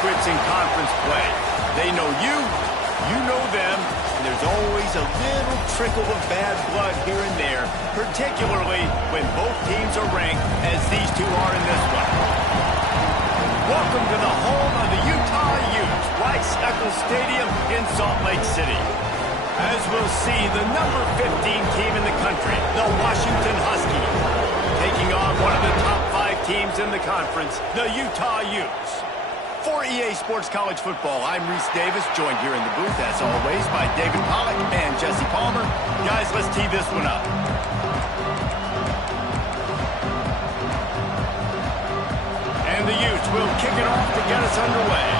secrets in conference play. They know you, you know them, and there's always a little trickle of bad blood here and there, particularly when both teams are ranked as these two are in this one. Welcome to the home of the Utah Utes, Rice-Eccles Stadium in Salt Lake City. As we'll see, the number 15 team in the country, the Washington Huskies, taking on one of the top 5 teams in the conference, the Utah Utes. For EA Sports College Football, I'm Reese Davis, joined here in the booth, as always, by David Pollack and Jesse Palmer. Guys, let's tee this one up. And the Utes will kick it off to get us underway.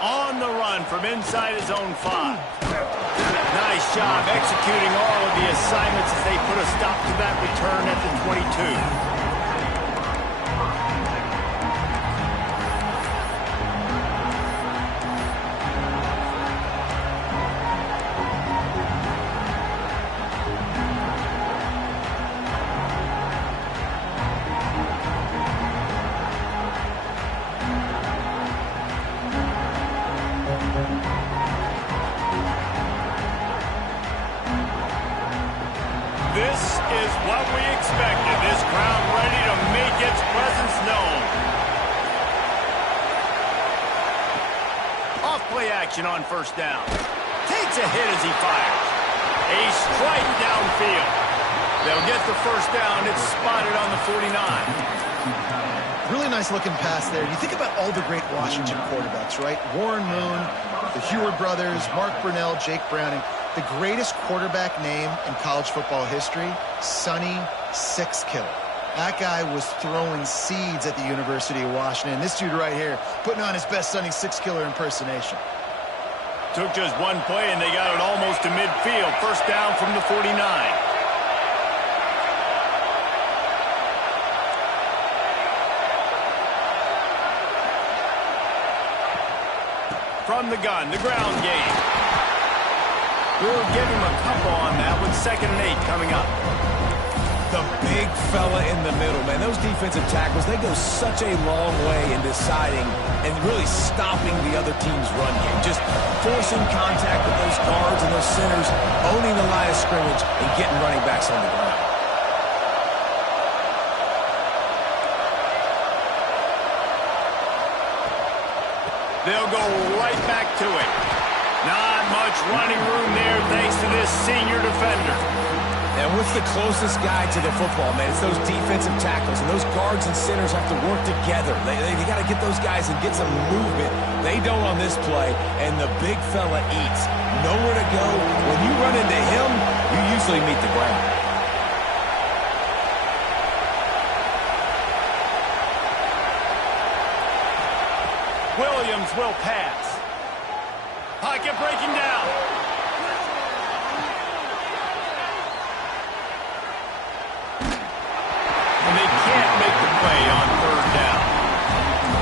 On the run from inside his own 5. Nice job executing all of the assignments as they put a stop to that return at the 22. This is what we expected. This crowd ready to make its presence known. Off play action on first down. Takes a hit as he fires. A strike downfield. They'll get the first down. It's spotted on the 49. Really nice looking pass there. You think about all the great Washington quarterbacks, right? Warren Moon, the Heward brothers, Mark Brunell, Jake Browning. The greatest quarterback name in college football history, Sonny Six Killer. That guy was throwing seeds at the University of Washington. This dude right here, putting on his best Sonny Six Killer impersonation. Took just one play, and they got it almost to midfield. First down from the 49. From the gun, the ground game. We'll give him a couple on that with 2nd and 8 coming up. The big fella in the middle, man. Those defensive tackles, they go such a long way in deciding and really stopping the other team's run game. Just forcing contact with those guards and those centers, owning the line of scrimmage, and getting running backs on the ground. They'll go right back to it. Not much running room there thanks to this senior defender. And what's the closest guy to the football, man? It's those defensive tackles, and those guards and centers have to work together. They got to get those guys and get some movement. They don't on this play, and the big fella eats. Nowhere to go. When you run into him, you usually meet the ground. Williams will pass. Pocket breaking down. And they can't make the play on 3rd down.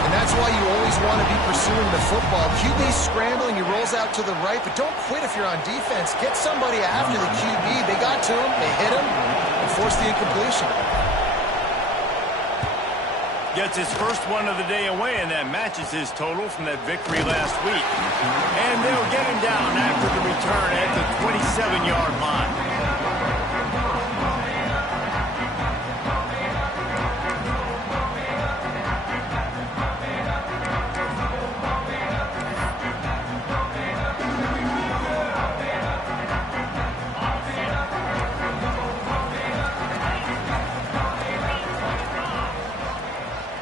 And that's why you always want to be pursuing the football. QB's scrambling, he rolls out to the right, but don't quit if you're on defense. Get somebody after the QB. They got to him, they hit him, and forced the incompletion. Gets his first one of the day away, and that matches his total from that victory last week. And they'll get him down after the return at the 27-yard line.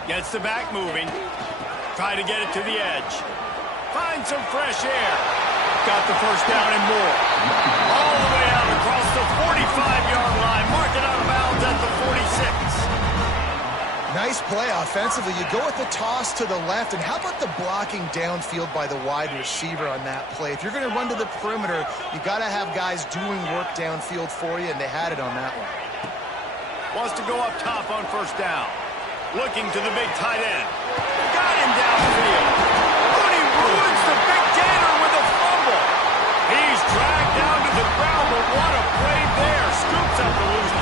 Gets the back moving. Try to get it to the edge. Find some fresh air. Got the first down and more. All the way out across the 45-yard line. Mark it out of bounds at the 46. Nice play offensively. You go with the toss to the left, and how about the blocking downfield by the wide receiver on that play? If you're going to run to the perimeter, you got to have guys doing work downfield for you, and they had it on that one. Wants to go up top on first down. Looking to the big tight end. Got him downfield. Mooney ruins the big gator with a fumble. He's dragged down to the ground, but what a play there. Scoops up the loose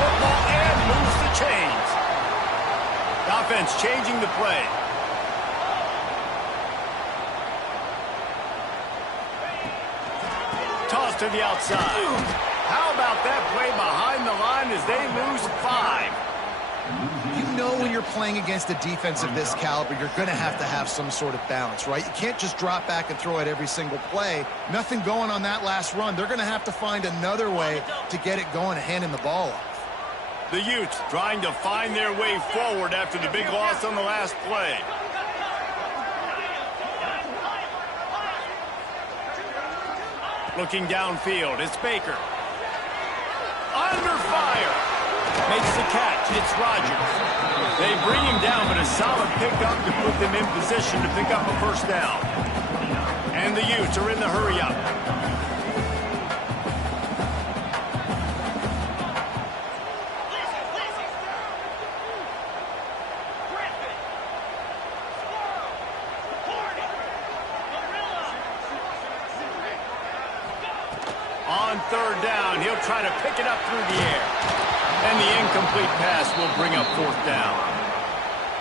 defense changing the play. Toss to the outside. How about that play behind the line as they lose 5? You know when you're playing against a defense of this caliber, you're going to have some sort of balance, right? You can't just drop back and throw it every single play. Nothing going on that last run. They're going to have to find another way to get it going and handing the ball off. The Utes trying to find their way forward after the big loss on the last play. Looking downfield, it's Baker. Under fire. Makes the catch. It's Rodgers. They bring him down, but a solid pickup to put them in position to pick up a first down. And the Utes are in the hurry-up. On third down, he'll try to pick it up through the air. And the incomplete pass will bring up fourth down.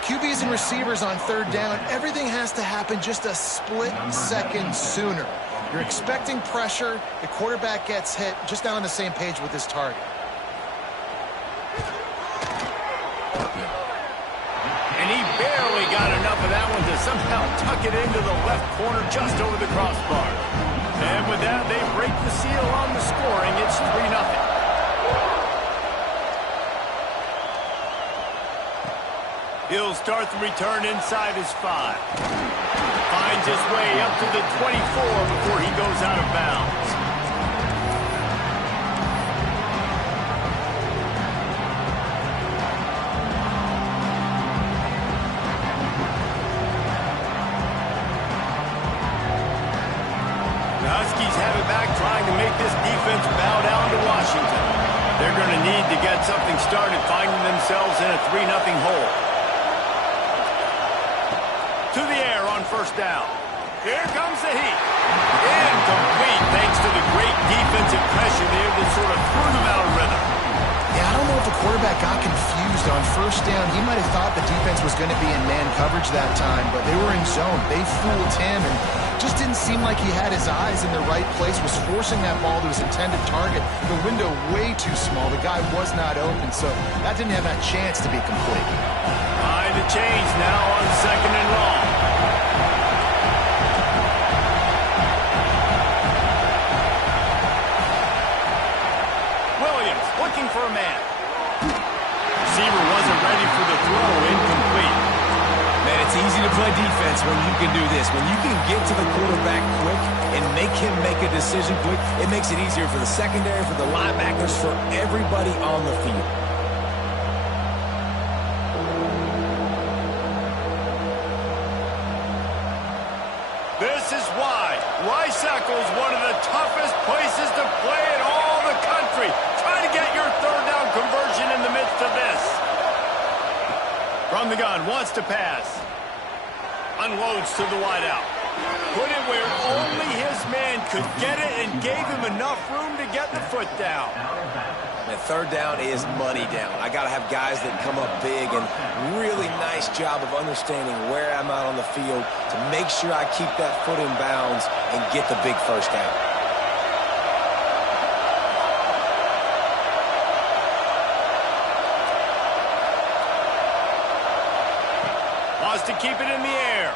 QBs and receivers on third down, everything has to happen just a split second sooner. You're expecting pressure, the quarterback gets hit, just not on the same page with his target. And he barely got enough of that one to somehow tuck it into the left corner just over the crossbar. And with that, they break the seal on the scoring. It's 3-0. He'll start the return inside his 5. Finds his way up to the 24 before he goes out of bounds. The Huskies have it back, trying to make this defense bow down to Washington. They're going to need to get something started, finding themselves in a 3-0 hole. To the air on first down. Here comes the heat. Incomplete thanks to the great defensive pressure there that sort of threw them out of rhythm. Yeah, I don't know if the quarterback got confused on first down. He might have thought the defense was going to be in man coverage that time, but they were in zone. They fooled him and just didn't seem like he had his eyes in the right place, was forcing that ball to his intended target. The window way too small. The guy was not open, so that didn't have that chance to be complete. The change now on second and long. Williams looking for a man. Receiver wasn't ready for the throw. Incomplete. Man, it's easy to play defense when you can do this. When you can get to the quarterback quick and make him make a decision quick, it makes it easier for the secondary, for the linebackers, for everybody on the field. This is why Rice-Eccles is one of the toughest places to play in all the country. Try to get your third down conversion in the midst of this. From the gun, wants to pass. Unloads to the wideout. Put it where only his man could get it and gave him enough room to get the foot down. And third down is money down. I got to have guys that come up big, and really nice job of understanding where I'm out on the field to make sure I keep that foot in bounds and get the big first down. Wants to keep it in the air.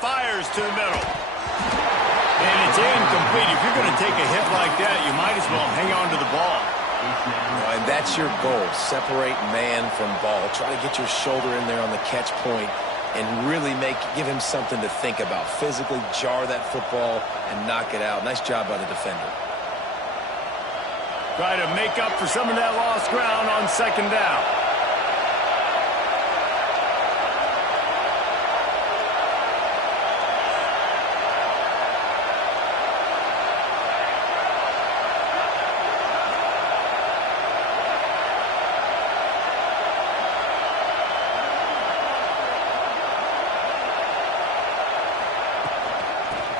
Fires to the middle. And it's incomplete. If you're going to take a hit like that, you might as well hang on to the ball. And that's your goal. Separate man from ball. Try to get your shoulder in there on the catch point and really give him something to think about. Physically jar that football and knock it out. Nice job by the defender. Try to make up for some of that lost ground on second down.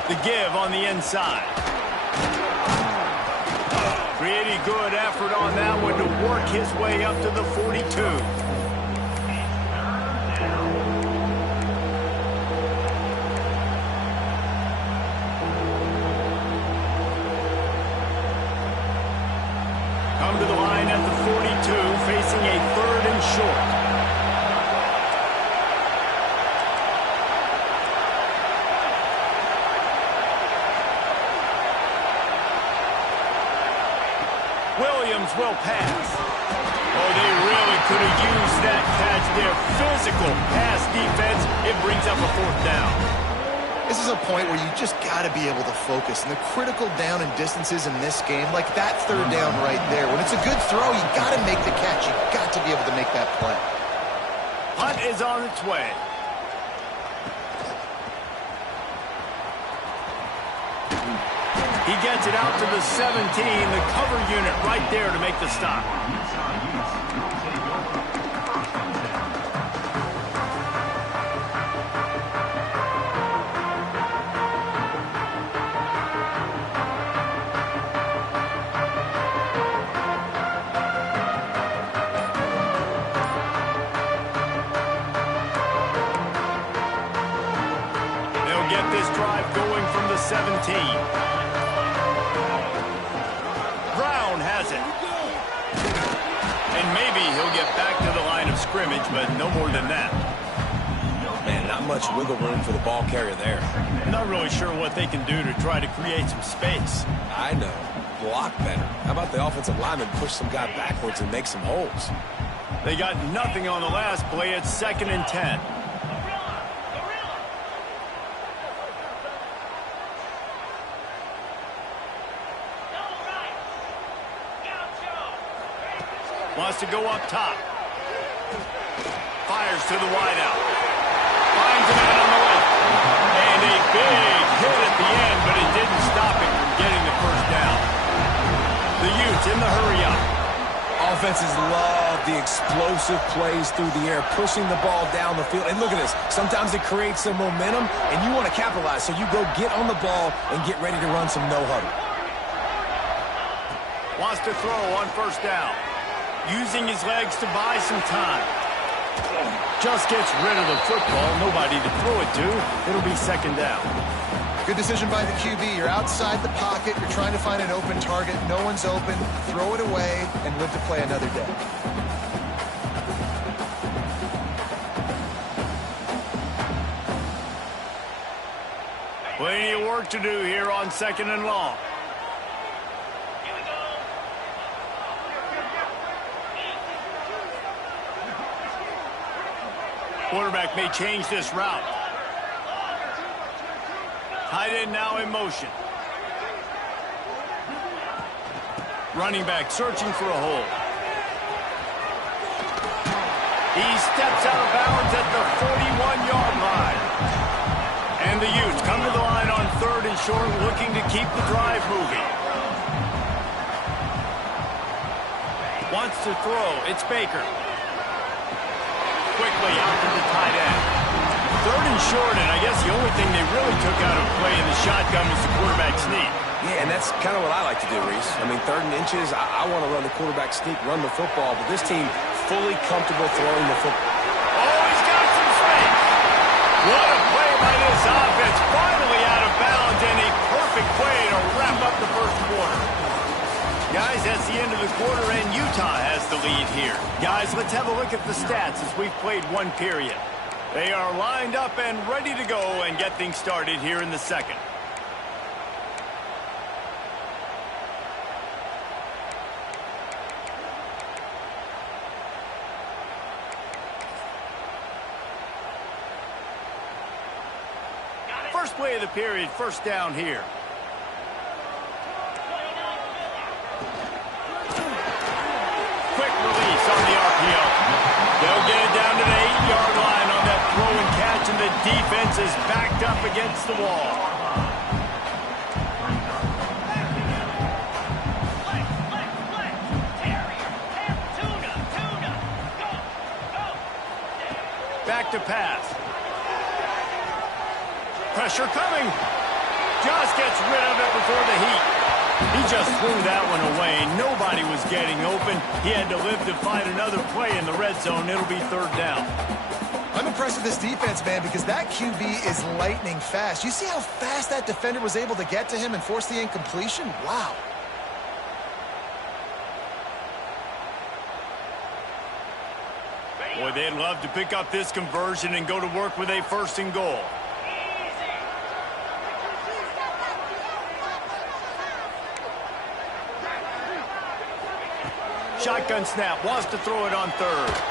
The give on the inside. Pretty good effort on that one to work his way up to the 42. come to the line at the 42, facing a 3rd and short. Williams will pass. Oh, they really could have used that catch there. Physical pass defense. It brings up a 4th down. This is a point where you just got to be able to focus. And the critical down and distances in this game, like that 3rd down right there, when it's a good throw, you got to make the catch. You got to be able to make that play. Punt is on its way. He gets it out to the 17, the cover unit right there to make the stop. They'll get this drive going from the 17. And maybe he'll get back to the line of scrimmage, but no more than that. Man, not much wiggle room for the ball carrier there. Not really sure what they can do to try to create some space. I know. Block better. How about the offensive lineman push some guy backwards and make some holes? They got nothing on the last play. It's 2nd and 10. Wants to go up top. Fires to the wideout. Finds a man on the left. And a big hit at the end, but it didn't stop him from getting the 1st down. The Utes in the hurry-up. Offenses love the explosive plays through the air, pushing the ball down the field. And look at this. Sometimes it creates some momentum, and you want to capitalize. So you go get on the ball and get ready to run some no-huddle. Wants to throw on 1st down. Using his legs to buy some time. Just gets rid of the football. Nobody to throw it to. It'll be 2nd down. Good decision by the QB. You're outside the pocket. You're trying to find an open target. No one's open. Throw it away and live to play another day. Plenty of work to do here on 2nd and long. Quarterback may change this route. Tight end now in motion. Running back searching for a hole. He steps out of bounds at the 41-yard line. And the Utes come to the line on 3rd and short, looking to keep the drive moving. Wants to throw. It's Baker. Quickly out to the tight end. 3rd and short, and I guess the only thing they really took out of play in the shotgun was the quarterback sneak. Yeah, and that's kind of what I like to do, Reese. I mean, 3rd and inches, I want to run the quarterback sneak, run the football, but this team fully comfortable throwing the football. Oh, he's got some space. What a play by this offense. Finally out of bounds, and a perfect play to wrap up the 1st quarter. Guys, that's the end of the quarter, and Utah has the lead here. Guys, let's have a look at the stats as we've played 1 period. They are lined up and ready to go and get things started here in the 2nd. First play of the period, 1st down here. Quick release on the RPO. They'll get it down to the 8-yard line on that throw and catch, and the defense is backed up against the wall. Back to pass. Pressure coming. Just gets rid of it before the heat. He just threw that one away. Nobody was getting open. He had to live to find another play in the red zone. It'll be 3rd down. I'm impressed with this defense, man, because that QB is lightning fast. You see how fast that defender was able to get to him and force the incompletion? Wow. Boy, they'd love to pick up this conversion and go to work with a 1st and goal. Shotgun snap, wants to throw it on 3rd.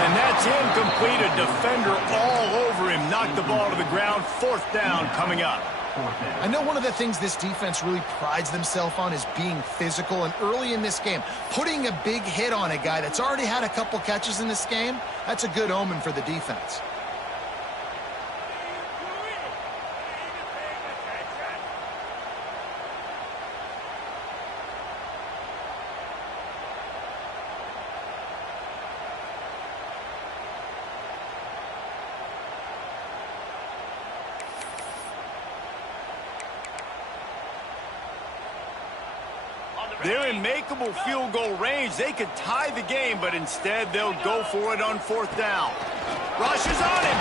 And that's incomplete. A defender all over him. Knocked the ball to the ground. 4th down coming up. I know one of the things this defense really prides themselves on is being physical, and early in this game, putting a big hit on a guy that's already had a couple catches in this game, that's a good omen for the defense. They're in makeable field goal range. They could tie the game, but instead they'll go for it on 4th down. Rushes on him,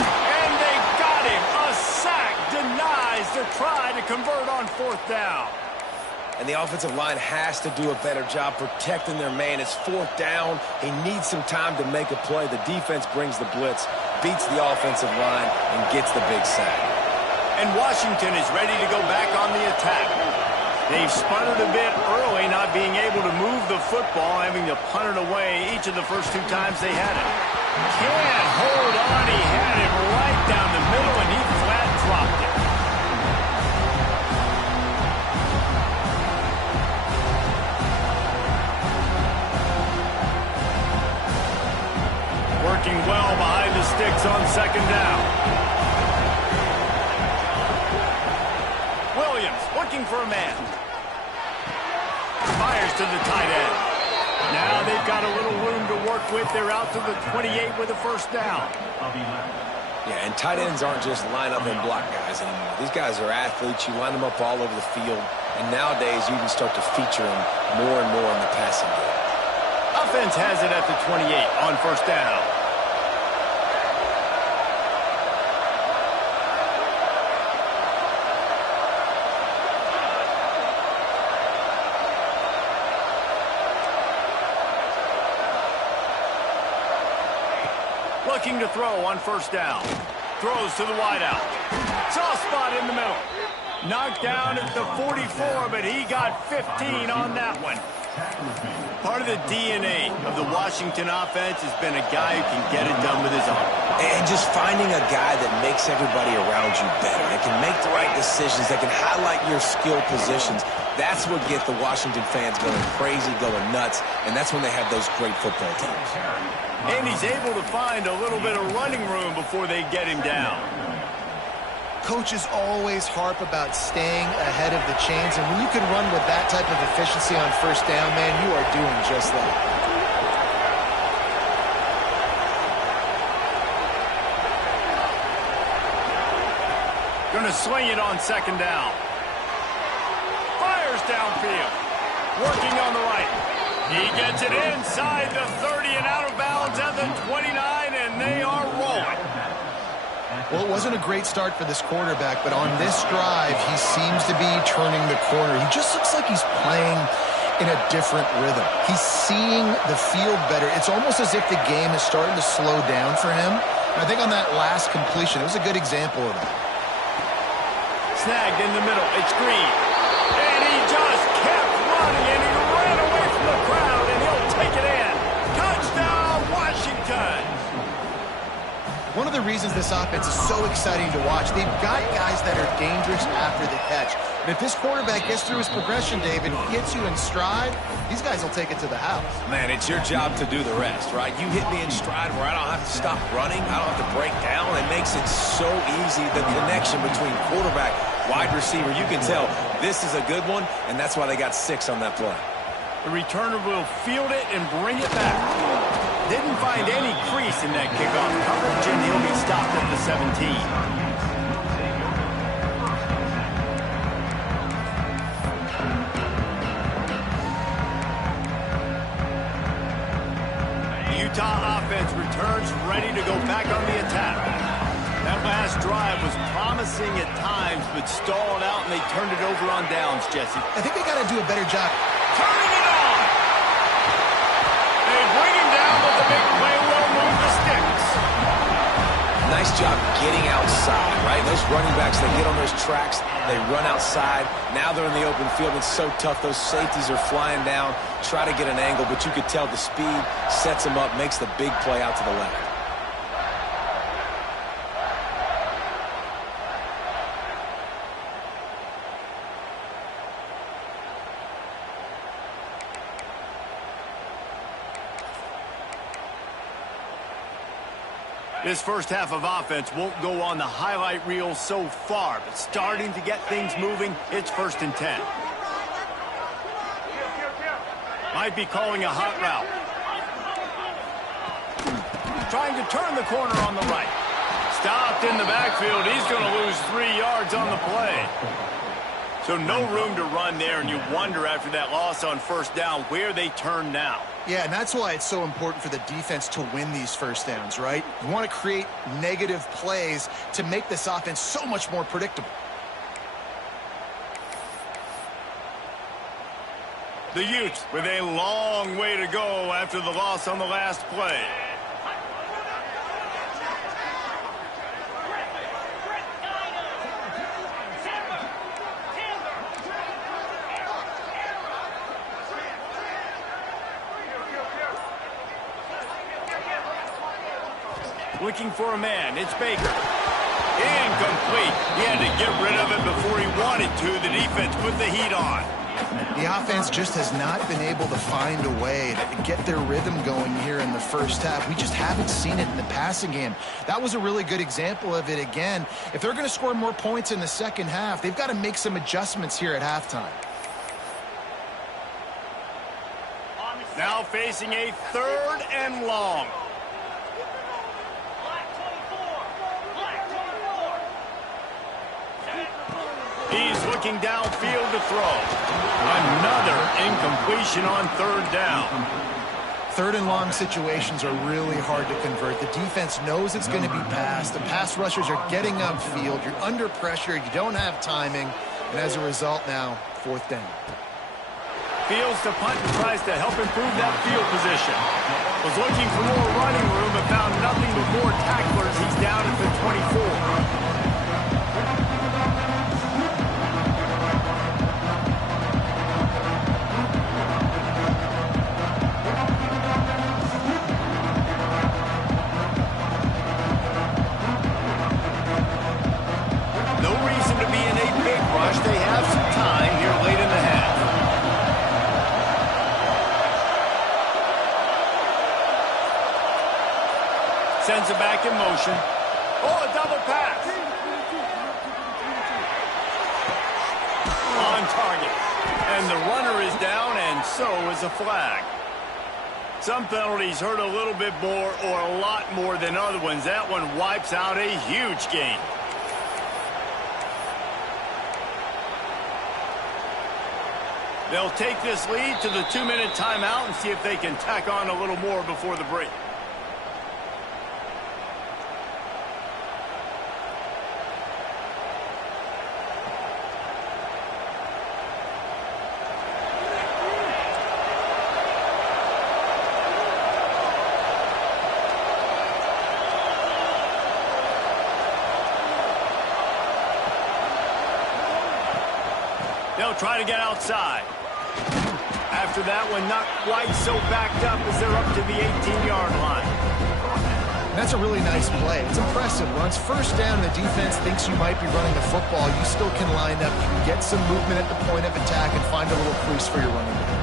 and they got him. A sack denies their try to convert on 4th down. And the offensive line has to do a better job protecting their man. It's 4th down. He needs some time to make a play. The defense brings the blitz, beats the offensive line, and gets the big sack. And Washington is ready to go back on the attack. They've sputtered a bit early, not being able to move the football, having to punt it away each of the first 2 times they had it. Can't hold on. He had it right down the middle, and he flat dropped it. Working well behind the sticks on 2nd down. Williams looking for a man. Fires to the tight end. Now they've got a little room to work with. They're out to the 28 with a 1st down. Yeah, and tight ends aren't just line up and block guys anymore. These guys are athletes. You line them up all over the field. And nowadays, you can start to feature them more and more in the passing game. Offense has it at the 28 on 1st down. Looking to throw on 1st down. Throws to the wideout. Soft spot in the middle. Knocked down at the 44, but he got 15 on that one. Part of the DNA of the Washington offense has been a guy who can get it done with his arm. And just finding a guy that makes everybody around you better. That can make the right decisions. That can highlight your skill positions. That's what gets the Washington fans going crazy, going nuts. And that's when they have those great football teams. And he's able to find a little bit of running room before they get him down. Coaches always harp about staying ahead of the chains, and when you can run with that type of efficiency on 1st down, man, you are doing just that. Gonna swing it on 2nd down. Fires downfield. Working on the right. He gets it inside the 30 and out of bounds at the 29, and they are rolling. Well, it wasn't a great start for this quarterback, but on this drive, he seems to be turning the corner. He just looks like he's playing in a different rhythm. He's seeing the field better. It's almost as if the game is starting to slow down for him. And I think on that last completion, it was a good example of that. Snagged in the middle. It's Green. And he just kept running, and he ran away from the crowd, and he'll take it in. Touchdown, Washington! One of the reasons this offense is so exciting to watch, they've got guys that are dangerous after the catch. And if this quarterback gets through his progression, David, gets you in stride, these guys will take it to the house. Man, it's your job to do the rest, right? You hit me in stride where I don't have to stop running. I don't have to break down. It makes it so easy, the connection between quarterback, wide receiver. You can tell this is a good one, and that's why they got 6 on that play. The returner will field it and bring it back. Didn't find any crease in that kickoff coverage, and he'll be stopped at the 17. The Utah offense returns ready to go back on the attack. That last drive was promising at times, but stalled out, and they turned it over on downs, Jesse. I think they got to do a better job turning it on. They bring him down but the big play will move the sticks. Nice job getting outside, right? Those running backs, they get on those tracks, they run outside. Now they're in the open field. It's so tough. Those safeties are flying down, try to get an angle, but you could tell the speed sets them up, makes the big play out to the left. This first half of offense won't go on the highlight reel so far, but starting to get things moving, it's 1st and 10. Might be calling a hot route. Trying to turn the corner on the right. Stopped in the backfield. He's going to lose 3 yards on the play. So no room to run there, and you wonder after that loss on 1st down where they turn now. Yeah, and that's why it's so important for the defense to win these 1st downs, right? You want to create negative plays to make this offense so much more predictable. The Utes with a long way to go after the loss on the last play. Looking for a man. It's Baker. Incomplete. He had to get rid of it before he wanted to. The defense put the heat on. The offense just has not been able to find a way to get their rhythm going here in the first half. We just haven't seen it in the passing game. That was a really good example of it again. If they're going to score more points in the second half, they've got to make some adjustments here at halftime. Now facing a 3rd and long. He's looking downfield to throw. Another incompletion on 3rd down. 3rd and long situations are really hard to convert. The defense knows it's going to be passed. The pass rushers are getting upfield. You're under pressure. You don't have timing. And as a result now, 4th down. Fields to punt and tries to help improve that field position. Was looking for more running room but found nothing but more tacklers. He's down at the 24. They have some time here late in the half. Sends it back in motion. Oh, a double pass. On target. And the runner is down, and so is a flag. Some penalties hurt a little bit more or a lot more than other ones. That one wipes out a huge game. They'll take this lead to the 2-minute timeout and see if they can tack on a little more before the break. They'll try to get outside. After that one, not quite so backed up as they're up to the 18-yard line. That's a really nice play. It's impressive. When it's 1st down and the defense thinks you might be running the football, you still can line up, get some movement at the point of attack, and find a little crease for your running back.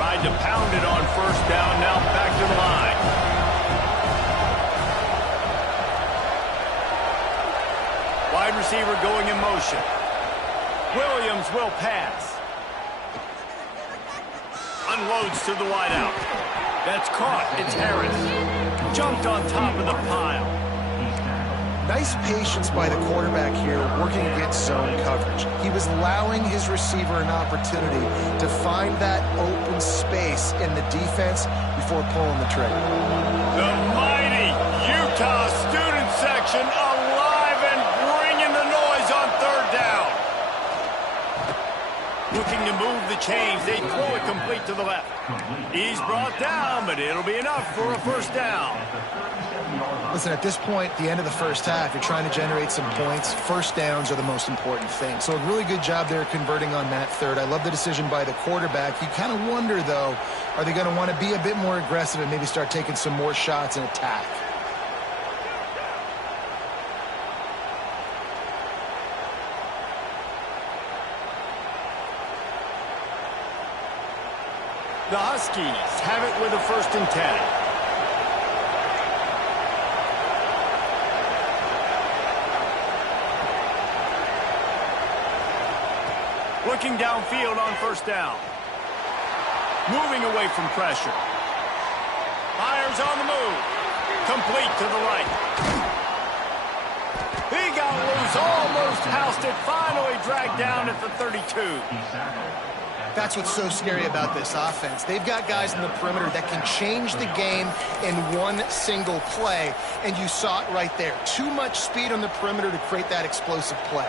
Tried to pound it on 1st down, now back to the line. Wide receiver going in motion. Williams will pass. Unloads to the wideout. That's caught. It's Harris. Jumped on top of the pile. Nice patience by the quarterback here, working against zone coverage. He was allowing his receiver an opportunity to find that open space in the defense before pulling the trigger. The mighty Utah student section alive and bringing the noise on 3rd down. Looking to move the chains. They throw it complete to the left. He's brought down, but it'll be enough for a first down. Listen, at this point, the end of the first half, you're trying to generate some points. First downs are the most important thing. So a really good job there converting on that third. I love the decision by the quarterback. You kind of wonder, though, are they going to want to be a bit more aggressive and maybe start taking some more shots and attack? The Huskies have it with a 1st and 10. Looking downfield on 1st down. Moving away from pressure. Fires on the move. Complete to the right. He got loose, almost housed it, finally dragged down at the 32. That's what's so scary about this offense. They've got guys in the perimeter that can change the game in one single play, and you saw it right there. Too much speed on the perimeter to create that explosive play.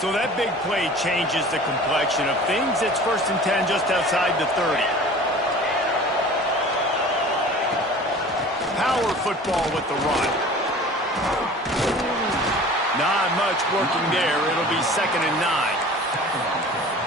So that big play changes the complexion of things. It's 1st and 10 just outside the 30. Power football with the run. Not much working there. It'll be 2nd and 9.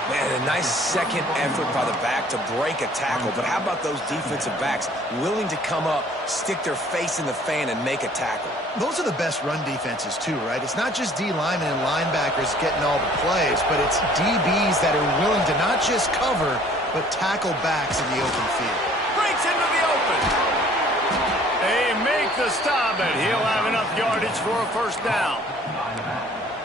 Man, a nice second effort by the back to break a tackle. But how about those defensive backs willing to come up, stick their face in the fan, and make a tackle? Those are the best run defenses, too, right? It's not just D linemen and linebackers getting all the plays, but it's DBs that are willing to not just cover, but tackle backs in the open field. Breaks into the open. They make the stop, and he'll have enough yardage for a 1st down.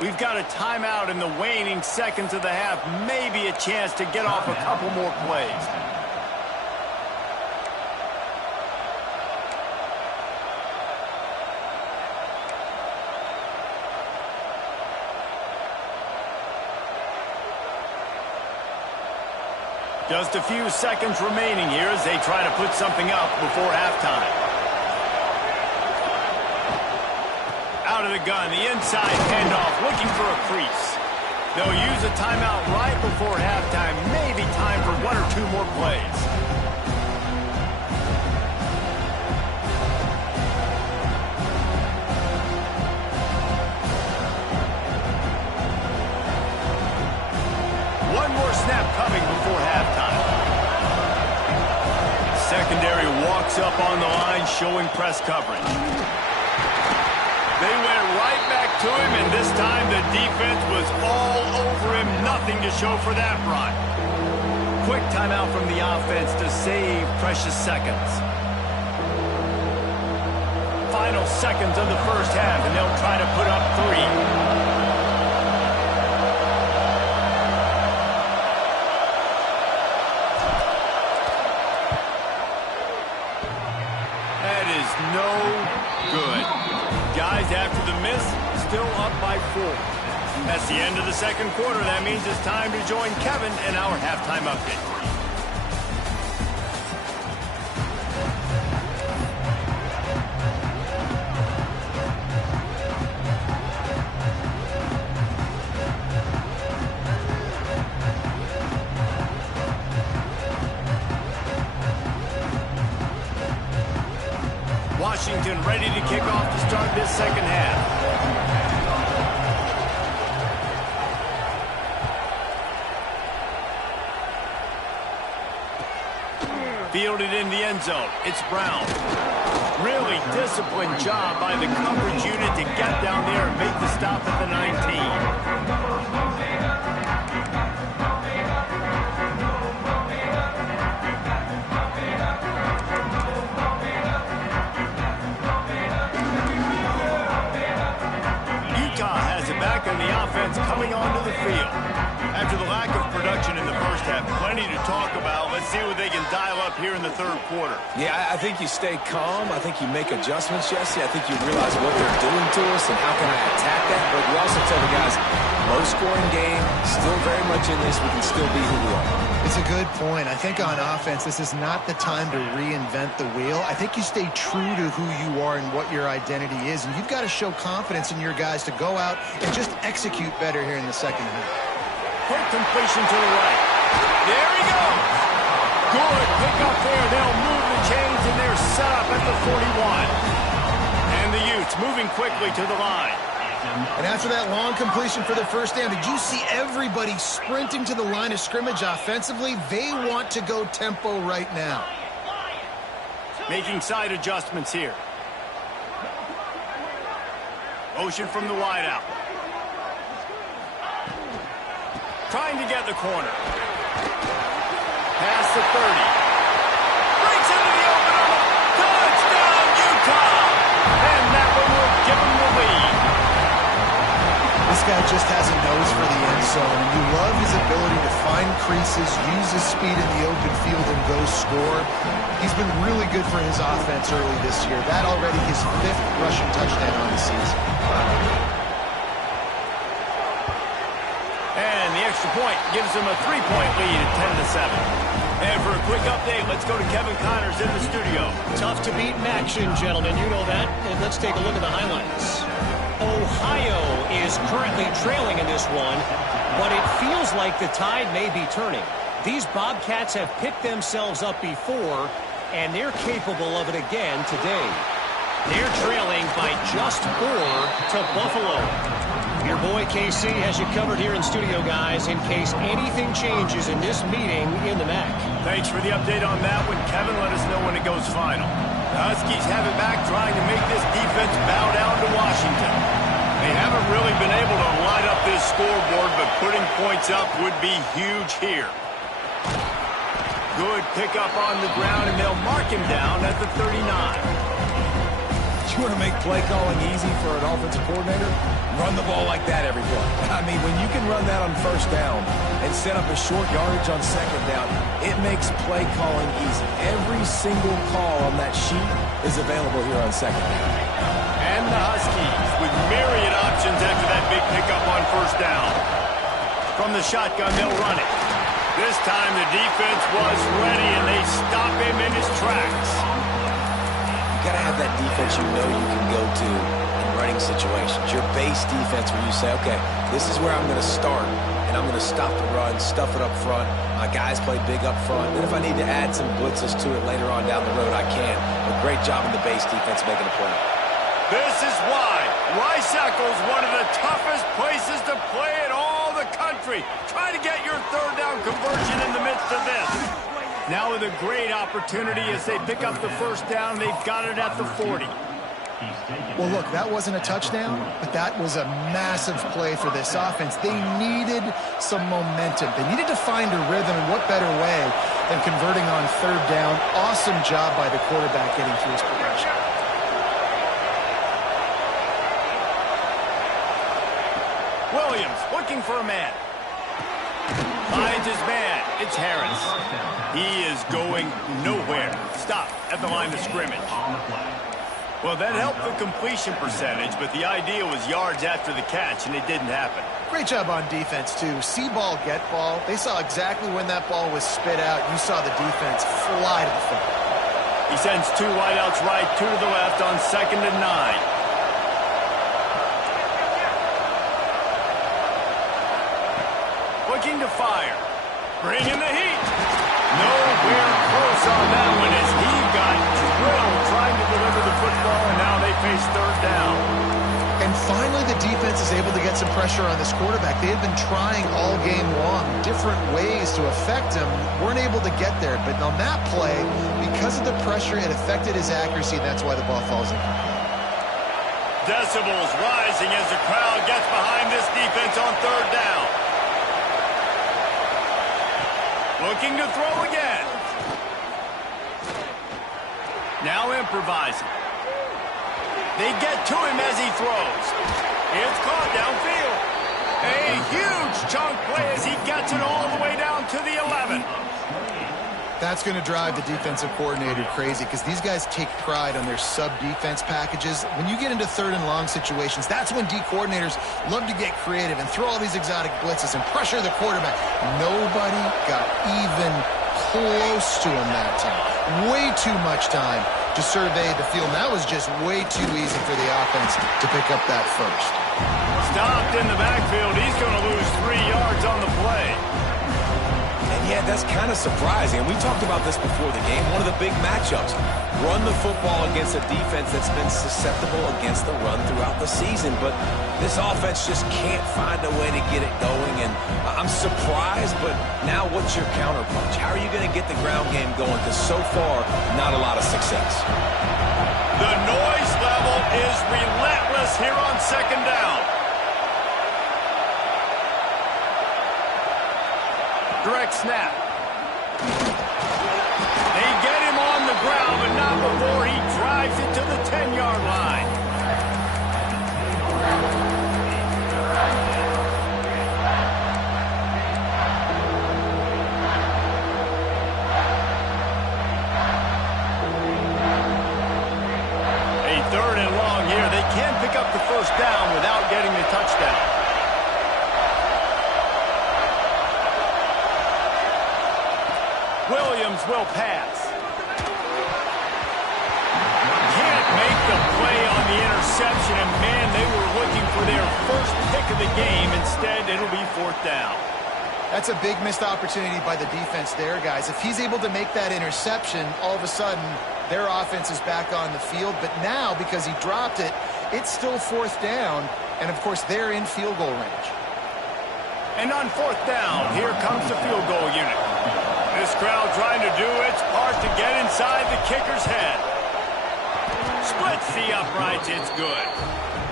We've got a timeout in the waning seconds of the half. Maybe a chance to get off a couple more plays. Just a few seconds remaining here as they try to put something up before halftime. Out of the gun, the inside handoff, looking for a crease. They'll use a timeout right before halftime. Maybe time for 1 or 2 more plays. One more snap coming before halftime. Secondary walks up on the line, showing press coverage. They went right back to him, and this time the defense was all over him. Nothing to show for that run. Quick timeout from the offense to save precious seconds. Final seconds of the first half, and they'll try to put up 3. No good. Guys, after the miss, still up by 4. That's the end of the second quarter. That means it's time to join Kevin in our halftime update. Washington ready to kick off to start this second half. Fielded in the end zone. It's Brown. Really disciplined job by the coverage unit to get down there and make the stop at the 19. Coming onto the field. After the lack of production in the first half, plenty to talk about. Let's see what they can dial up up here in the third quarter. Yeah, I think you stay calm. I think you make adjustments, Jesse. I think you realize what they're doing to us and how can I attack that. But you also tell the guys, low-scoring game, still very much in this. We can still be who we are. It's a good point. I think on offense, this is not the time to reinvent the wheel. I think you stay true to who you are and what your identity is. And you've got to show confidence in your guys to go out and just execute better here in the second half. Quick completion to the right. There he goes. Good pick up there. They'll move the chains, and they're set up at the 41. And the Utes moving quickly to the line. And after that long completion for the first down, did you see everybody sprinting to the line of scrimmage offensively? They want to go tempo right now. Making side adjustments here. Motion from the wideout. Trying to get the corner. Past the 30. Breaks into the open. Touchdown, Utah! And that one will give them the lead. This guy just has a nose for the end zone, and you love his ability to find creases, use his speed in the open field, and go score. He's been really good for his offense early this year. That already his 5th rushing touchdown on the season. And the extra point gives them a 3-point lead at 10-7. And for a quick update, let's go to Kevin Connors in the studio. Tough to beat in action, gentlemen. You know that. And let's take a look at the highlights. Ohio is currently trailing in this one, but it feels like the tide may be turning. These Bobcats have picked themselves up before, and they're capable of it again today. They're trailing by just 4 to Buffalo. Your boy KC has you covered here in studio, guys, in case anything changes in this meeting in the MAC. Thanks for the update on that one, Kevin. Let us know when it goes final. The Huskies have it back, trying to make this defense bow down to Washington. They haven't really been able to light up this scoreboard, but putting points up would be huge here. Good pickup on the ground, and they'll mark him down at the 39. You want to make play calling easy for an offensive coordinator? Run the ball like that every play. I mean, when you can run that on first down and set up a short yardage on second down, it makes play calling easy. Every single call on that sheet is available here on second down. And the Huskies with myriad options after that big pickup on first down. From the shotgun, they'll run it. This time the defense was ready, and they stop him in his tracks. You got to have that defense you know you can go to in running situations. Your base defense where you say, okay, this is where I'm going to start, and I'm going to stop the run, stuff it up front. My guys play big up front. And if I need to add some blitzes to it later on down the road, I can. But great job in the base defense making a play. This is why Rice-Eccles is one of the toughest places to play in all the country. Try to get your third down conversion in the midst of this. Now with a great opportunity as they pick up the first down, they've got it at the 40. Well, look, that wasn't a touchdown, but that was a massive play for this offense. They needed some momentum. They needed to find a rhythm, and what better way than converting on third down. Awesome job by the quarterback getting through his progression. Williams looking for a man. Finds his man. It's Harris. He is going nowhere. Stop at the line of scrimmage. Well, that helped the completion percentage, but the idea was yards after the catch, and it didn't happen. Great job on defense, too. See ball, get ball. They saw exactly when that ball was spit out. You saw the defense fly to the front. He sends 2 wideouts right, 2 to the left on 2nd and 9. Looking to fire. Bringing the heat. Nowhere close on that one as he got drilled trying to deliver the football, and now they face third down. And finally, the defense is able to get some pressure on this quarterback. They had been trying all game long different ways to affect him. Weren't able to get there. But on that play, because of the pressure, it affected his accuracy, and that's why the ball falls in. Decibels rising as the crowd gets behind this defense on third down. Looking to throw again. Now improvising. They get to him as he throws. It's caught downfield. A huge chunk play as he gets it all the way down to the 11. That's going to drive the defensive coordinator crazy because these guys take pride on their sub-defense packages. When you get into third and long situations, that's when D coordinators love to get creative and throw all these exotic blitzes and pressure the quarterback. Nobody got even close to him that time. Way too much time to survey the field. And that was just way too easy for the offense to pick up that first. Stopped in the backfield. He's going to lose 3 yards on the play. Yeah, that's kind of surprising. And we talked about this before the game. One of the big matchups. Run the football against a defense that's been susceptible against the run throughout the season. But this offense just can't find a way to get it going. And I'm surprised, but now what's your counterpunch? How are you going to get the ground game going? Because so far, not a lot of success. The noise level is relentless here on second down. Direct snap. They get him on the ground, but not before he drives it to the 10-yard line. A third and long here. They can pick up the first down without getting the touchdown. Williams will pass. Can't make the play on the interception, and man, they were looking for their first pick of the game. Instead, it'll be fourth down. That's a big missed opportunity by the defense there, guys. If he's able to make that interception, all of a sudden, their offense is back on the field. But now, because he dropped it, it's still fourth down, and of course, they're in field goal range. And on fourth down, here comes the field goal unit. This crowd trying to do its part to get inside the kicker's head. Splits the uprights, it's good.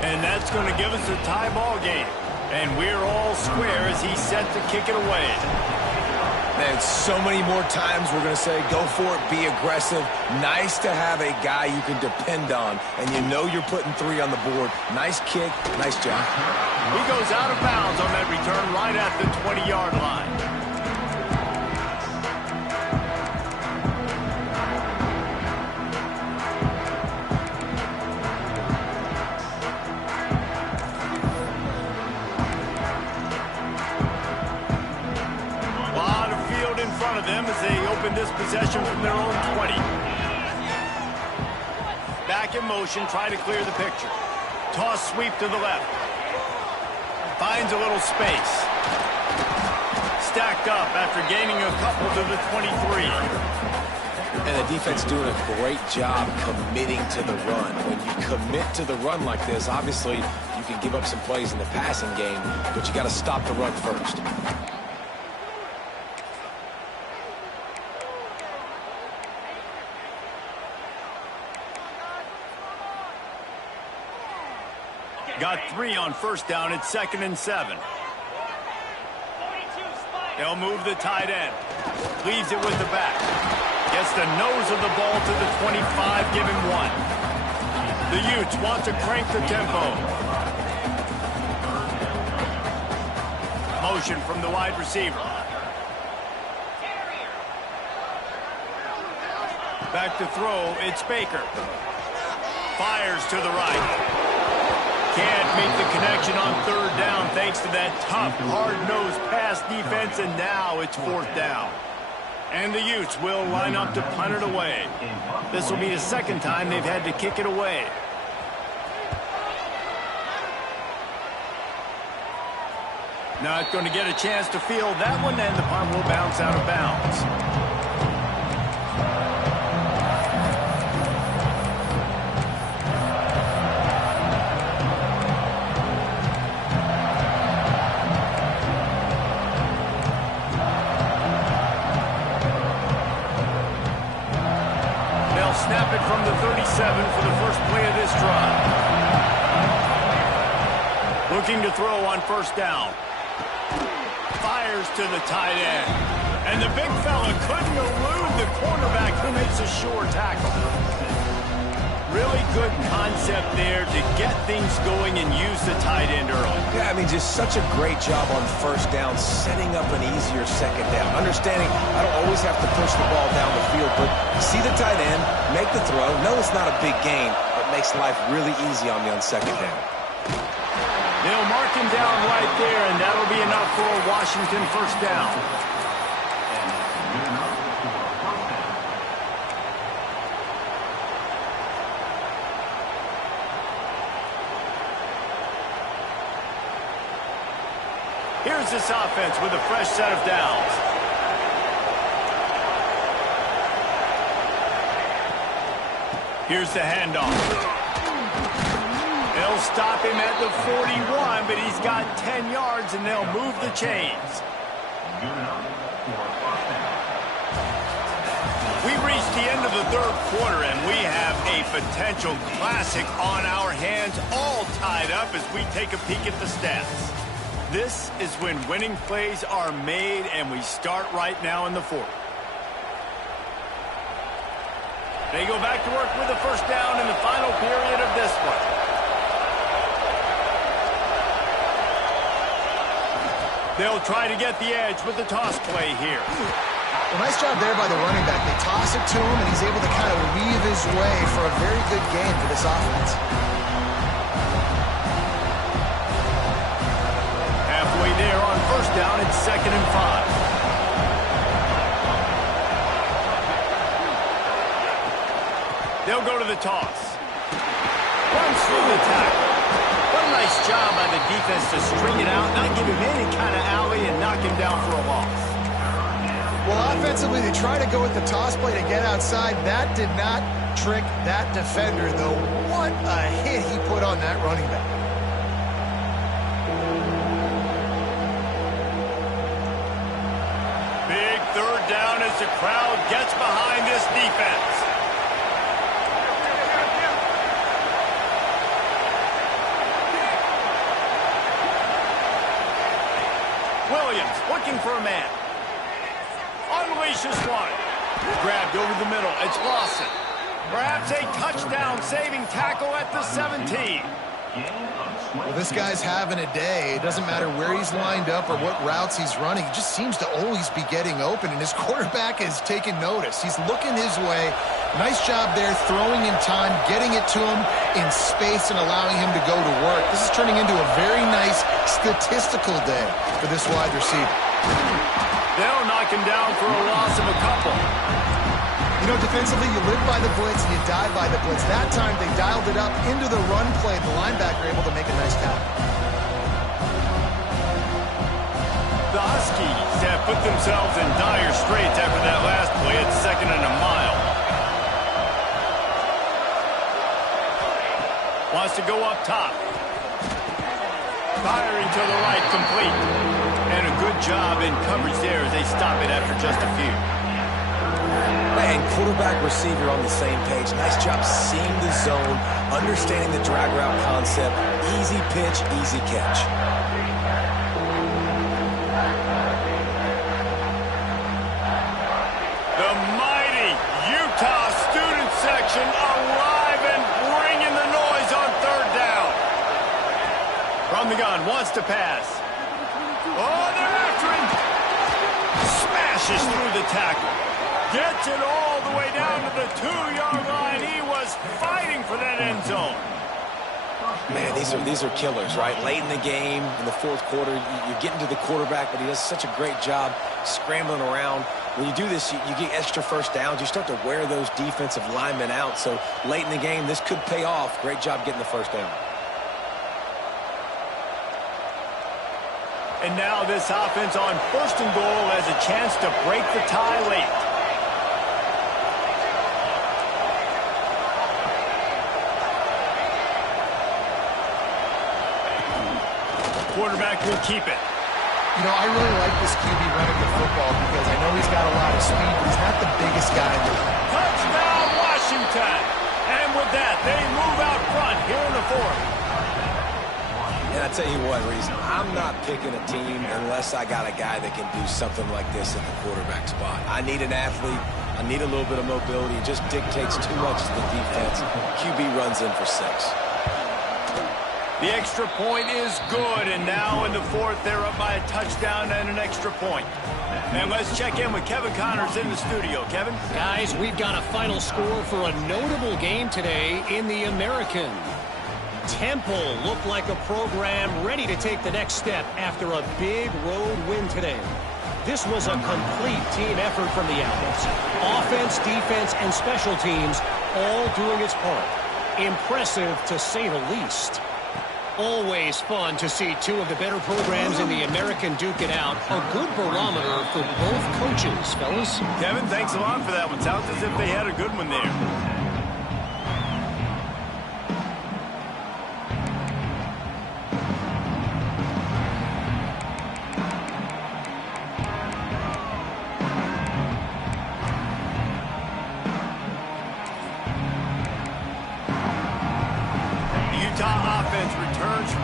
And that's going to give us a tie ball game. And we're all square as he's set to kick it away. Man, so many more times we're going to say, go for it, be aggressive. Nice to have a guy you can depend on, and you know you're putting 3 on the board. Nice kick, nice job. He goes out of bounds on that return right at the 20-yard line. Of them as they open this possession from their own 20. Back in motion, trying to clear the picture. Toss sweep to the left. Finds a little space. Stacked up after gaining a couple to the 23. And the defense doing a great job committing to the run. When you commit to the run like this, obviously you can give up some plays in the passing game, but you got to stop the run first. Got 3 on first down. It's 2nd and 7. They'll move the tight end. Leaves it with the back. Gets the nose of the ball to the 25, give him 1. The Utes want to crank the tempo. Motion from the wide receiver. Back to throw, it's Baker. Fires to the right. Can't make the connection on third down thanks to that tough, hard-nosed pass defense, and now it's fourth down. And the Utes will line up to punt it away. This will be the second time they've had to kick it away. Not going to get a chance to field that one, and the punt will bounce out of bounds. Snap it from the 37 for the first play of this drive. Looking to throw on first down. Fires to the tight end. And the big fella couldn't elude the cornerback who makes a sure tackle. Really good concept there to get things going and use the tight end early. Yeah, I mean, just such a great job on first down, setting up an easier second down. Understanding I don't always have to push the ball down the field, but see the tight end, make the throw. No, it's not a big gain, but makes life really easy on me on second down. They'll mark him down right there, and that'll be enough for a Washington first down. Here's this offense with a fresh set of downs. Here's the handoff. They'll stop him at the 41, but he's got 10 yards, and they'll move the chains. We reached the end of the third quarter, and we have a potential classic on our hands, all tied up as we take a peek at the stats. This is when winning plays are made, and we start right now in the fourth. They go back to work with the first down in the final period of this one. They'll try to get the edge with the toss play here. Well, nice job there by the running back. They toss it to him, and he's able to kind of weave his way for a very good game for this offense. Halfway there on first down, it's 2nd and 5. They'll go to the toss. Runs through the tackle. What a nice job by the defense to string it out, not give him any kind of alley, and knock him down for a loss. Well, offensively, they try to go with the toss play to get outside. That did not trick that defender, though. What a hit he put on that running back. Big third down as the crowd gets behind this defense. Williams looking for a man. Unleashes one. Grabbed over the middle. It's Lawson. Perhaps a touchdown-saving tackle at the 17. Well, this guy's having a day. It doesn't matter where he's lined up or what routes he's running. He just seems to always be getting open, and his quarterback is taking notice. He's looking his way. Nice job there, throwing in time, getting it to him in space, and allowing him to go to work. This is turning into a very nice statistical day for this wide receiver. They'll knock him down for a loss of a couple. You know, defensively, you live by the blitz and you die by the blitz. That time, they dialed it up into the run play. The linebacker able to make a nice tackle. The Huskies have put themselves in dire straits after that last play. It's 2nd and a mile. Wants to go up top. Firing to the right, complete. And a good job in coverage there as they stop it after just a few. And quarterback, receiver on the same page. Nice job seeing the zone, understanding the drag route concept. Easy pitch, easy catch. The mighty Utah student section alive and bringing the noise on third down. From the gun, wants to pass. Oh, they're after him. Smashes through the tackle. Gets it all the way down to the 2-yard line. He was fighting for that end zone. Man, these are killers, right? Late in the game, in the fourth quarter, you're getting to the quarterback, but he does such a great job scrambling around. When you do this, you get extra first downs. You start to wear those defensive linemen out. So late in the game, this could pay off. Great job getting the first down. And now this offense on 1st and goal has a chance to break the tie late. Quarterback will keep it. You know, I really like this QB running the football because I know he's got a lot of speed, but he's not the biggest guy in the league. Touchdown, Washington! And with that, they move out front here in the fourth. And I tell you what, Reese, I'm not picking a team unless I got a guy that can do something like this at the quarterback spot. I need an athlete. I need a little bit of mobility. It just dictates too much to the defense. QB runs in for 6. The extra point is good, and now in the fourth, they're up by a touchdown and an extra point. And let's check in with Kevin Connors in the studio. Kevin? Guys, we've got a final score for a notable game today in the American. Temple looked like a program ready to take the next step after a big road win today. This was a complete team effort from the Owls. Offense, defense, and special teams all doing its part. Impressive, to say the least. Always fun to see two of the better programs in the American duke it out. A good barometer for both coaches, fellas. Kevin, thanks a lot for that one. Sounds as if they had a good one there.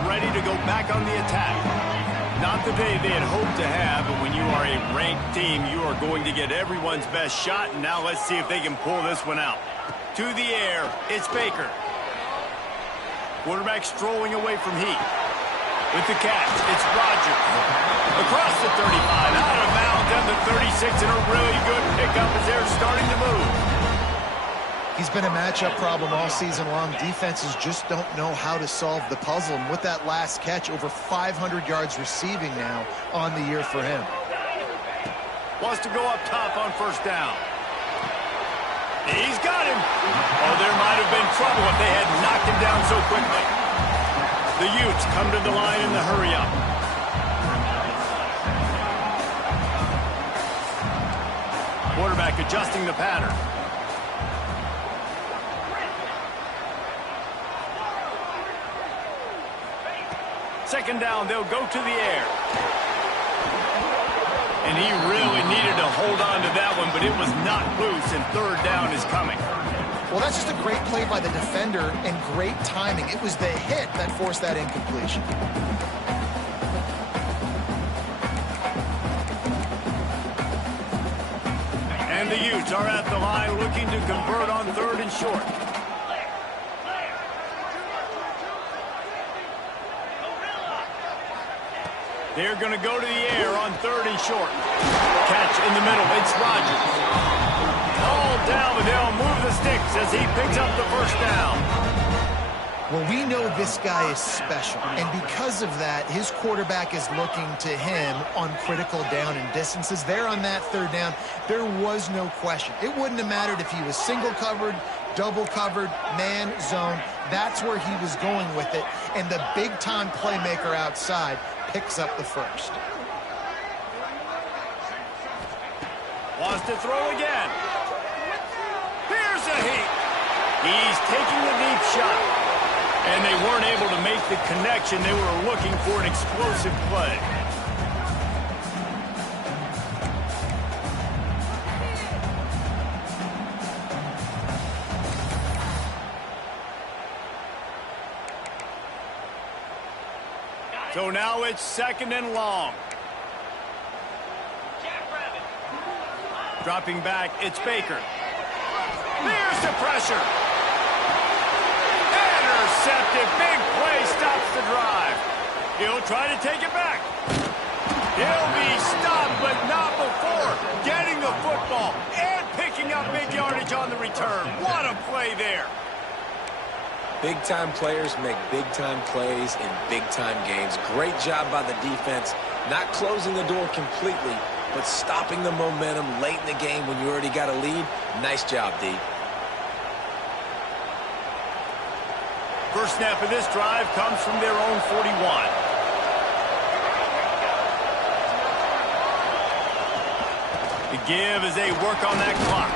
Ready to go back on the attack. Not the day they had hoped to have, but when you are a ranked team, you are going to get everyone's best shot, and now let's see if they can pull this one out. To the air, it's Baker. Quarterback strolling away from heat. With the catch, it's Rodgers. Across the 35, out of bounds, down the 36, and a really good pickup as they're starting to move. He's been a matchup problem all season long. Defenses just don't know how to solve the puzzle. And with that last catch, over 500 yards receiving now on the year for him. Wants to go up top on first down. He's got him. Oh, there might have been trouble if they had knocked him down so quickly. The Utes come to the line in the hurry-up. Quarterback adjusting the pattern. Second down, they'll go to the air. And he really needed to hold on to that one, but it was not loose, and third down is coming. Well, that's just a great play by the defender and great timing. It was the hit that forced that incompletion. And the Utes are at the line looking to convert on third and short. They're going to go to the air on third and short. Catch in the middle. It's Rodgers. All down, but they'll move the sticks as he picks up the first down. Well, we know this guy is special, and because of that, his quarterback is looking to him on critical down and distances. There on that third down, there was no question. It wouldn't have mattered if he was single covered, double covered, man, zone. That's where he was going with it, and the big-time playmaker outside picks up the first. Wants to throw again. Here's a heat. He's taking the deep shot. And they weren't able to make the connection. They were looking for an explosive play. So now it's second and long. Dropping back, it's Baker. There's the pressure. Intercepted. Big play stops the drive. He'll try to take it back. He'll be stopped, but not before getting the football and picking up big yardage on the return. What a play there. Big-time players make big-time plays in big-time games. Great job by the defense, not closing the door completely, but stopping the momentum late in the game when you already got a lead. Nice job, D. First snap of this drive comes from their own 41. The give as they work on that clock.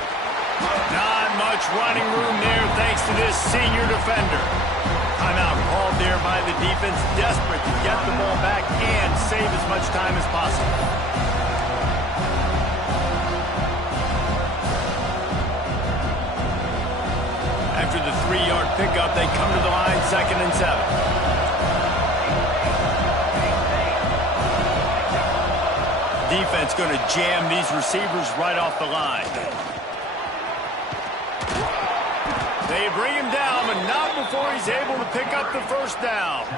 Not much running room there thanks to this senior defender. Timeout called there by the defense, desperate to get the ball back and save as much time as possible. After the 3-yard pickup, they come to the line, 2nd and 7. Defense going to jam these receivers right off the line. They bring him down, but not before he's able to pick up the first down.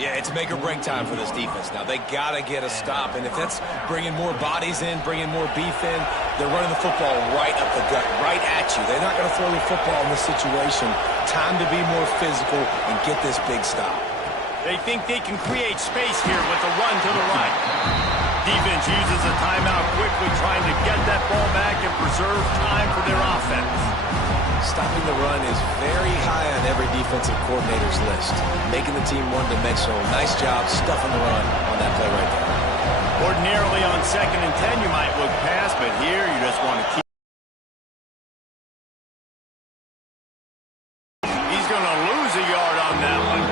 Yeah, it's make or break time for this defense. Now, they got to get a stop, and if that's bringing more bodies in, bringing more beef in, they're running the football right up the gut, right at you. They're not going to throw the football in this situation. Time to be more physical and get this big stop. They think they can create space here with the run to the right. Defense uses a timeout quickly, trying to get that ball back and preserve time for their offense. Stopping the run is very high on every defensive coordinator's list. Making the team one-dimensional. Nice job stuffing the run on that play right there. Ordinarily on 2nd and 10, you might look past, but here you just want to keep. He's going to lose a yard on that one.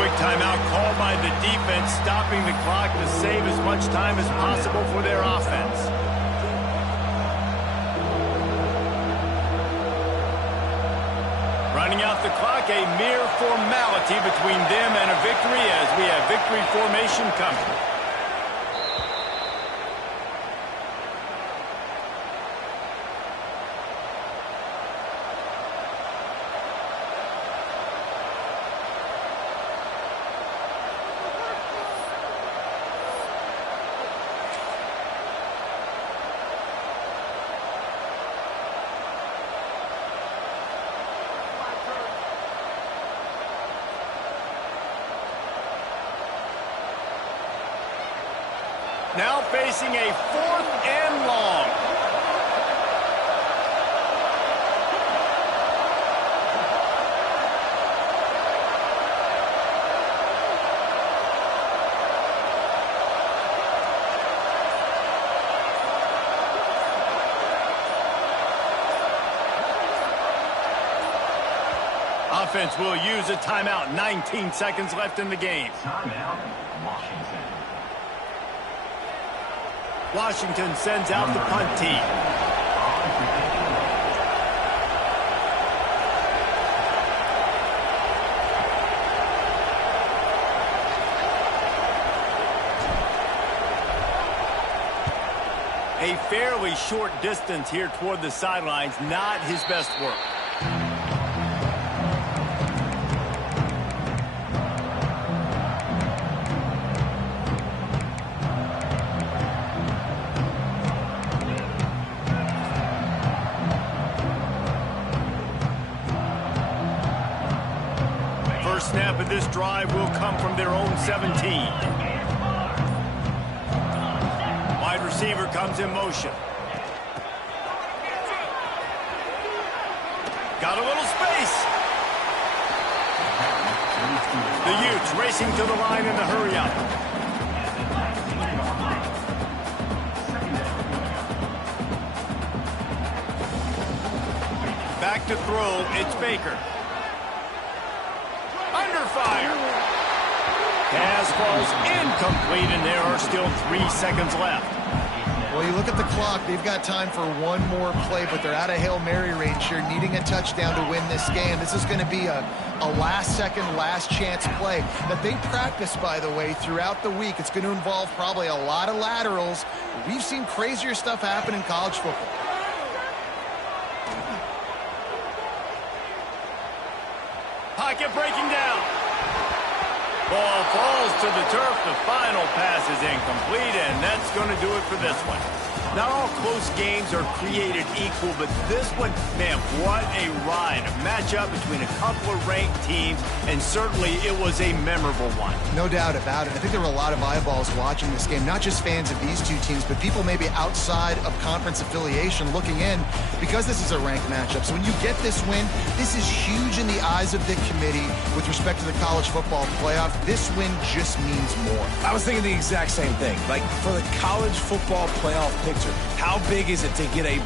Quick timeout called by the defense, stopping the clock to save as much time as possible for their offense. Running out the clock, a mere formality between them and a victory as we have victory formation coming. Now facing a 4th and long. Offense will use a timeout. 19 seconds left in the game. Timeout, Washington. Washington sends out the punt team. A fairly short distance here toward the sidelines, not his best work. Snap of this drive will come from their own 17. Wide receiver comes in motion. Got a little space. The Utes racing to the line in the hurry up. Back to throw, it's Baker. Under fire. Pass falls incomplete, and there are still 3 seconds left. Well, you look at the clock, they've got time for one more play, but they're out of Hail Mary range here, needing a touchdown to win this game. This is going to be a last-second, last-chance play that they practice, by the way, throughout the week. It's going to involve probably a lot of laterals. We've seen crazier stuff happen in college football. Pocket breaking down. Ball falls to the turf. The final pass is incomplete, and that's going to do it for this one. Not all close games are created equal, but this one, man, what a ride. A matchup between a couple of ranked teams, and certainly it was a memorable one. No doubt about it. I think there were a lot of eyeballs watching this game, not just fans of these two teams, but people maybe outside of conference affiliation looking in because this is a ranked matchup. So when you get this win, this is huge in the eyes of the committee with respect to the college football playoff. This win just means more. I was thinking the exact same thing. Like, for the college football playoff picture, how big is it to get a